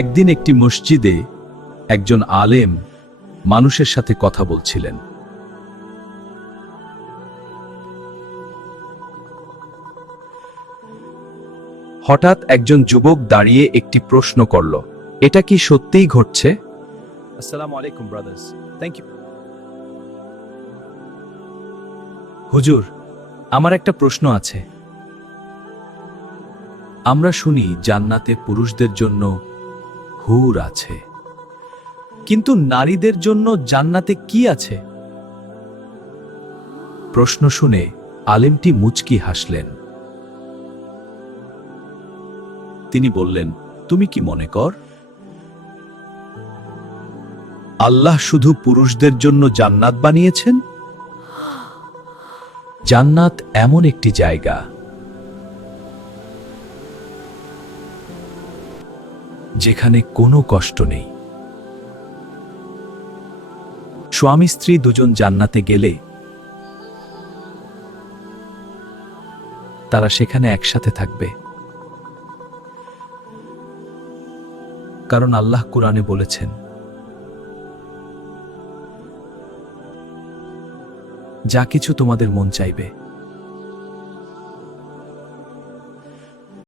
একদিন একটি মসজিদে একজন আলেম মানুষের সাথে কথা বলছিলেন। হঠাৎ একজন যুবক দাঁড়িয়ে একটি প্রশ্ন করল, এটা কি সত্যিই ঘটছে? আসসালামু আলাইকুম ব্রাদার্স, থ্যাংক ইউ। হুজুর, আমার একটা প্রশ্ন আছে। আমরা শুনি জান্নাতে পুরুষদের জন্য হুর আছে, কিন্তু নারীদের জন্য জান্নাতে কি আছে? প্রশ্ন শুনে আলেমটি মুচকি হাসলেন। তিনি বললেন, তুমি কি মনে কর আল্লাহ শুধু পুরুষদের জন্য জান্নাত বানিয়েছেন? জান্নাত এমন একটি জায়গা যেখানে কোনো কষ্ট নেই। স্বামী স্ত্রী দুজন জান্নাতে গেলে তারা সেখানে একসাথে থাকবে, কারণ আল্লাহ কুরআনে বলেছেন, যা কিছু তোমাদের মন চাইবে